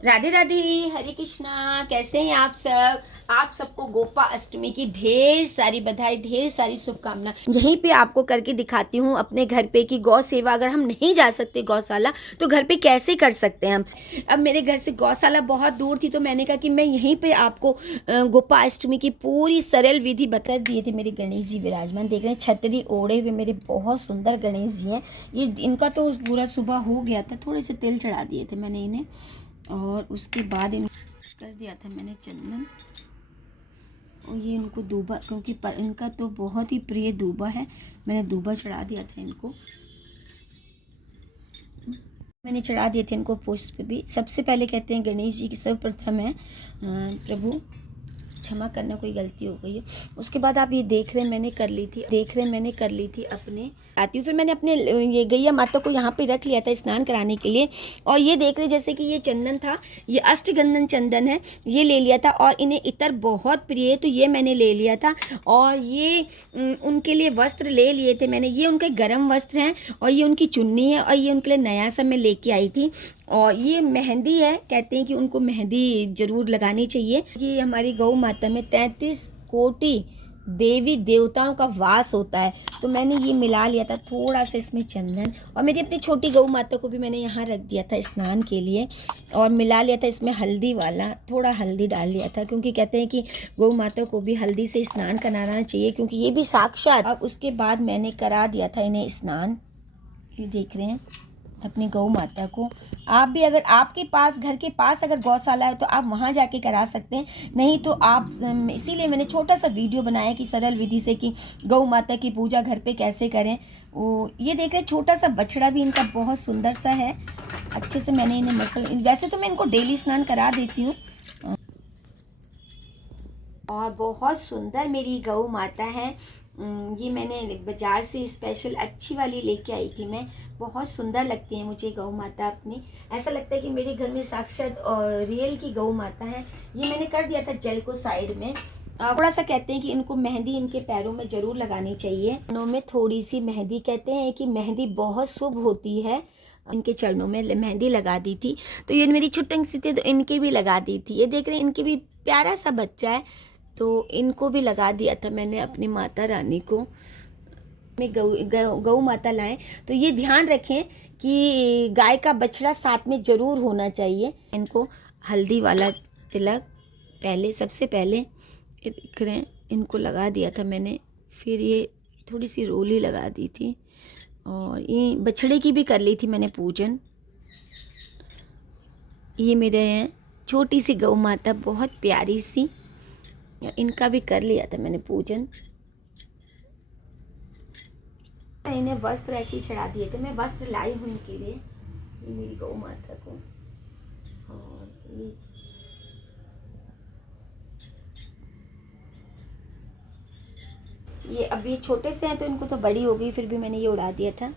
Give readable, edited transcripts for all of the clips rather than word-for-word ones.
राधे राधे, हरे कृष्णा। कैसे हैं आप सब? आप सबको गोपा अष्टमी की ढेर सारी बधाई, ढेर सारी शुभकामनाएं। यहीं पे आपको करके दिखाती हूँ अपने घर पे कि गौ सेवा अगर हम नहीं जा सकते गौशाला तो घर पे कैसे कर सकते हैं हम। अब मेरे घर से गौशाला बहुत दूर थी तो मैंने कहा कि मैं यहीं पे आपको गोपा अष्टमी की पूरी सरल विधि बता दिए थे। मेरे गणेश जी विराजमान देख रहे हैं, छतरी ओढ़े हुए मेरे बहुत सुंदर गणेश जी हैं। ये इनका तो पूरा सुबह हो गया था, थोड़े से तेल चढ़ा दिए थे मैंने इन्हें और उसके बाद इन कर दिया था मैंने चंदन। और ये इनको दूबा, क्योंकि इनका तो बहुत ही प्रिय दूबा है, मैंने दूबा चढ़ा दिया था इनको। मैंने चढ़ा दिए थे इनको पुष्प भी। सबसे पहले कहते हैं गणेश जी की सर्वप्रथम है प्रभु क्षमा करना, कोई गलती हो गई है। उसके बाद आप ये देख रहे हैं मैंने कर ली थी अपने आती हूँ। फिर मैंने अपने ये गैया माता को यहाँ पे रख लिया था स्नान कराने के लिए। और ये देख रहे जैसे कि ये चंदन था, ये अष्टगंधन चंदन है, ये ले लिया था। और इन्हें इतर बहुत प्रिय है तो ये मैंने ले लिया था। और ये उनके लिए वस्त्र ले लिए थे मैंने, ये उनके गर्म वस्त्र हैं और ये उनकी चुन्नी है और ये उनके लिए नया सा मैं लेके आई थी। और ये मेहंदी है, कहते हैं कि उनको मेहंदी जरूर लगानी चाहिए। ये हमारी गौ माता में 33 कोटि देवी देवताओं का वास होता है तो मैंने ये मिला लिया था थोड़ा सा इसमें चंदन। और मेरी अपनी छोटी गौ माता को भी मैंने यहाँ रख दिया था स्नान के लिए और मिला लिया था इसमें हल्दी वाला, थोड़ा हल्दी डाल दिया था क्योंकि कहते हैं कि गौ माता को भी हल्दी से स्नान कराना चाहिए क्योंकि ये भी साक्षात। अब उसके बाद मैंने करा दिया था इन्हें स्नान। ये देख रहे हैं अपनी गौ माता को। आप भी अगर आपके पास घर के पास अगर गौशाला है तो आप वहाँ जाके करा सकते हैं, नहीं तो आप, इसीलिए मैंने छोटा सा वीडियो बनाया कि सरल विधि से कि गौ माता की पूजा घर पे कैसे करें। वो ये देख रहे छोटा सा बछड़ा भी इनका बहुत सुंदर सा है। अच्छे से मैंने इन्हें वैसे तो मैं इनको डेली स्नान करा देती हूँ और बहुत सुंदर मेरी गौ माता है। ये मैंने बाज़ार से स्पेशल अच्छी वाली लेके आई थी मैं। बहुत सुंदर लगती है मुझे गौ माता अपनी, ऐसा लगता है कि मेरे घर में साक्षात रियल की गौ माता है। ये मैंने कर दिया था जल को साइड में। थोड़ा सा कहते हैं कि इनको मेहंदी इनके पैरों में ज़रूर लगानी चाहिए, चरणों में थोड़ी सी मेहंदी। कहते हैं कि मेहंदी बहुत शुभ होती है। इनके चरणों में मेहंदी लगा दी थी तो ये मेरी छुटंग सी थी तो इनके भी लगा दी थी। ये देख रहे हैं इनके भी प्यारा सा बच्चा है तो इनको भी लगा दिया था मैंने अपनी माता रानी को। में गौ माता लाएं तो ये ध्यान रखें कि गाय का बछड़ा साथ में ज़रूर होना चाहिए। इनको हल्दी वाला तिलक पहले, सबसे पहले ये दिख रहे हैं इनको लगा दिया था मैंने। फिर ये थोड़ी सी रोली लगा दी थी और ये बछड़े की भी कर ली थी मैंने पूजन। ये मेरे हैं छोटी सी गौ माता, बहुत प्यारी सी, इनका भी कर लिया था मैंने पूजन। इन्हें वस्त्र ऐसे ही चढ़ा दिए थे, मैं वस्त्र लाई हूँ इनके लिए, ये मेरी गौ माता को। और ये अभी छोटे से हैं तो इनको तो बड़ी हो गई, फिर भी मैंने ये उड़ा दिया था।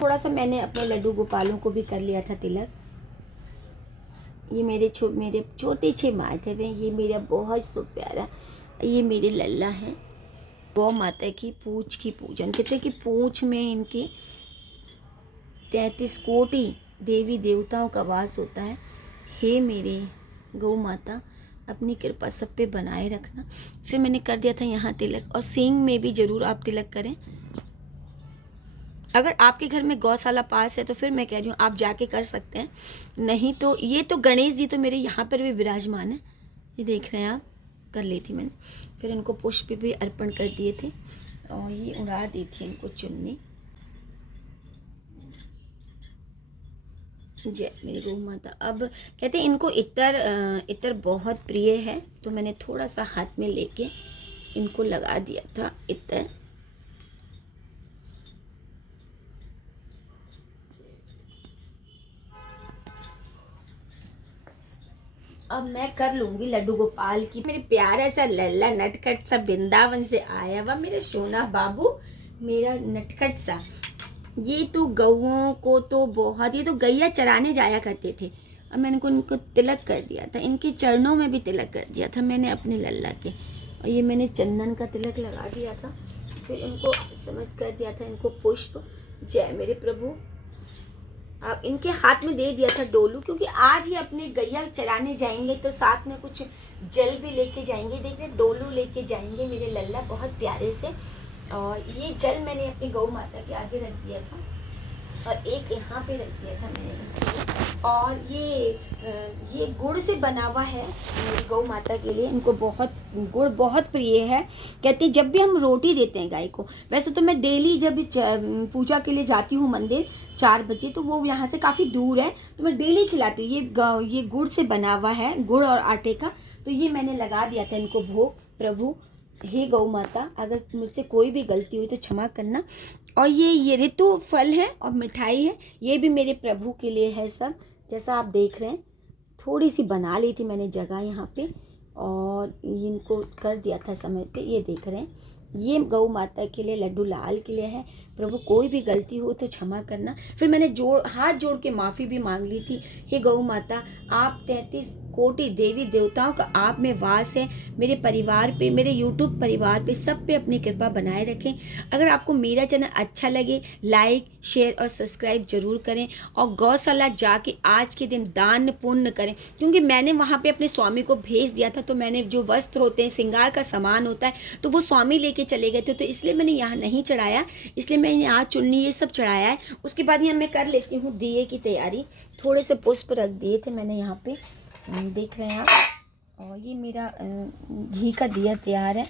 थोड़ा सा मैंने अपने लड्डू गोपालों को भी कर लिया था तिलक। ये मेरे छोटे छे माथे थे, ये मेरा बहुत सो प्यारा, ये मेरे लल्ला हैं। गौ माता की पूंछ की पूजन, कहते हैं कि पूंछ में इनकी 33 कोटि देवी देवताओं का वास होता है। हे मेरे गौ माता अपनी कृपा सब पे बनाए रखना। फिर मैंने कर दिया था यहाँ तिलक और सींग में भी ज़रूर आप तिलक करें। अगर आपके घर में गौशाला पास है तो फिर मैं कह रही हूँ आप जाके कर सकते हैं, नहीं तो ये तो गणेश जी तो मेरे यहाँ पर भी विराजमान है, ये देख रहे हैं आप, कर ली थी मैंने। फिर इनको पुष्प भी अर्पण कर दिए थे और ये उड़ा दी थी इनको चुन्नी। जय मेरी गौ माता। अब कहते हैं इनको इतर बहुत प्रिय है तो मैंने थोड़ा सा हाथ में लेके इनको लगा दिया था इतर। अब मैं कर लूंगी लड्डू गोपाल की। मेरे प्यारा सा लल्ला नटखट सा वृंदावन से आया हुआ मेरा सोना बाबू, मेरा नटखट सा। ये तो गौओं को तो बहुत, ये तो गैया चराने जाया करते थे। अब मैंने इनको तिलक कर दिया था, इनके चरणों में भी तिलक कर दिया था मैंने अपने लल्ला के। और ये मैंने चंदन का तिलक लगा दिया था फिर इनको समझ कर दिया था, इनको पुष्प, जय मेरे प्रभु। अब इनके हाथ में दे दिया था डोलू, क्योंकि आज ही अपने गैया चलाने जाएंगे तो साथ में कुछ जल भी लेके जाएंगे। देख रहे डोलू लेके जाएंगे मेरे लल्ला बहुत प्यारे से। और ये जल मैंने अपनी गौ माता के आगे रख दिया था और एक यहाँ पे रख दिया था मैंने। और ये गुड़ से बना हुआ है मेरी गौ माता के लिए। इनको गुड़ बहुत प्रिय है। कहते हैं जब भी हम रोटी देते हैं गाय को, वैसे तो मैं डेली जब पूजा के लिए जाती हूँ मंदिर 4 बजे, तो वो यहाँ से काफ़ी दूर है, तो मैं डेली खिलाती हूँ। ये गुड़ से बना हुआ है, गुड़ और आटे का। तो ये मैंने लगा दिया था इनको भोग। प्रभु हे गौ माता, अगर मुझसे कोई भी गलती हुई तो क्षमा करना। और ये ऋतु फल है और मिठाई है, ये भी मेरे प्रभु के लिए है सब। जैसा आप देख रहे हैं, थोड़ी सी बना ली थी मैंने जगह यहाँ पे और इनको कर दिया था समय पे। ये देख रहे हैं, ये गौ माता के लिए, लड्डू लाल के लिए है। प्रभु कोई भी गलती हो तो क्षमा करना। फिर मैंने हाथ जोड़ के माफ़ी भी मांग ली थी। हे गौ माता, आप 33 कोटि देवी देवताओं का आप में वास है। मेरे परिवार पे, मेरे YouTube परिवार पे, सब पे अपनी कृपा बनाए रखें। अगर आपको मेरा चैनल अच्छा लगे, लाइक शेयर और सब्सक्राइब जरूर करें। और गौशाला जाके आज के दिन दान पुण्य करें, क्योंकि मैंने वहाँ पे अपने स्वामी को भेज दिया था। तो मैंने जो वस्त्र होते हैं, श्रृंगार का सामान होता है, तो वो स्वामी लेके चले गए थे, तो इसलिए मैंने यहाँ नहीं चढ़ाया। इसलिए मैंने यहाँ चुन्नी ये सब चढ़ाया है। उसके बाद यहाँ मैं कर लेती हूँ दिए की तैयारी। थोड़े से पुष्प रख दिए थे मैंने यहाँ पे, देख रहे हैं आप। और ये मेरा घी का दिया तैयार है।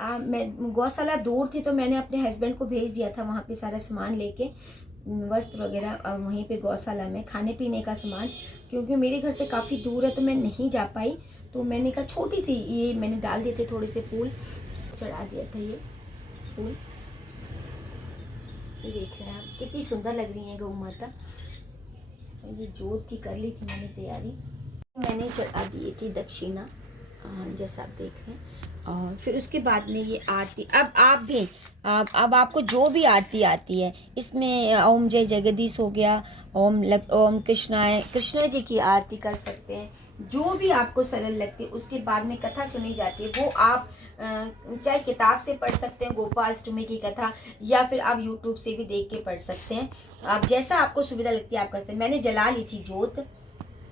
और मैं गौशाला दूर थी, तो मैंने अपने हस्बैंड को भेज दिया था वहाँ पे सारा सामान लेके, वस्त्र वगैरह, और वहीं पे गौशाला में खाने पीने का सामान, क्योंकि मेरे घर से काफ़ी दूर है तो मैं नहीं जा पाई। तो मैंने कहा छोटी सी ये मैंने डाल दिए थे, थोड़े से फूल चढ़ा दिया था। ये फूल ये देख रहे हैं आप, कितनी सुंदर लग रही है गौ माता। ये जोत की कर ली थी मैंने तैयारी। मैंने चढ़ा दी थी दक्षिणा, जैसा आप देख रहे हैं। और फिर उसके बाद में ये आरती, अब आप भी अब आपको जो भी आरती आती है, इसमें ओम जय जगदीश हो गया, ओम कृष्णा जी की आरती कर सकते हैं। जो भी आपको सरल लगती है। उसके बाद में कथा सुनी जाती है, वो आप चाहे किताब से पढ़ सकते हैं, गोपाष्टमी की कथा, या फिर आप YouTube से भी देख के पढ़ सकते हैं। आप जैसा आपको सुविधा लगती है आप करते हैं। मैंने जला ली थी जोत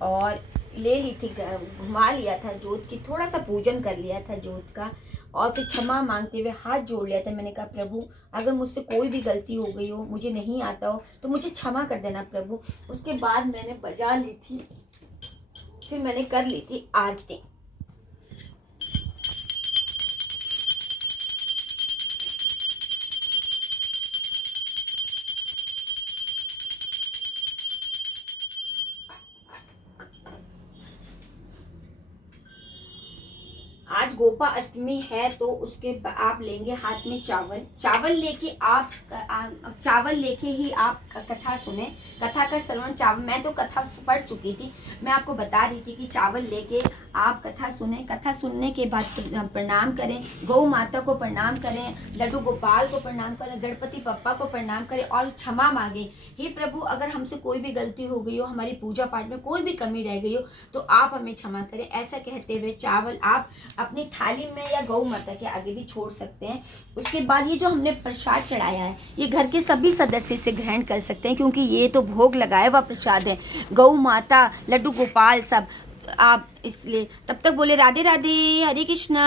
और ले ली थी, घुमा लिया था जोत की, थोड़ा सा पूजन कर लिया था जोत का। और फिर क्षमा मांगते हुए हाथ जोड़ लिया था। मैंने कहा प्रभु, अगर मुझसे कोई भी गलती हो गई हो, मुझे नहीं आता हो, तो मुझे क्षमा कर देना प्रभु। उसके बाद मैंने बजा ली थी, फिर मैंने कर ली थी आरती। आज गोपा अष्टमी है, तो उसके आप लेंगे हाथ में चावल लेके आप चावल लेके ही आप कथा सुने। कथा का श्रवण चावल, मैं तो कथा पढ़ चुकी थी, मैं आपको बता रही थी कि चावल लेके आप कथा सुने। कथा सुनने के बाद प्रणाम करें, गौ माता को प्रणाम करें, लड्डू गोपाल को प्रणाम करें, गणपति पप्पा को प्रणाम करें और क्षमा मांगे। हे प्रभु, अगर हमसे कोई भी गलती हो गई हो, हमारी पूजा पाठ में कोई भी कमी रह गई हो, तो आप हमें क्षमा करें। ऐसा कहते हुए चावल आप अपनी थाली में या गौ माता के आगे भी छोड़ सकते हैं। उसके बाद ये जो हमने प्रसाद चढ़ाया है, ये घर के सभी सदस्य से ग्रहण कर सकते हैं, क्योंकि ये तो भोग लगाया हुआ प्रसाद है। गौ माता, लड्डू गोपाल सब आप, इसलिए तब तक बोले राधे राधे, हरे कृष्णा।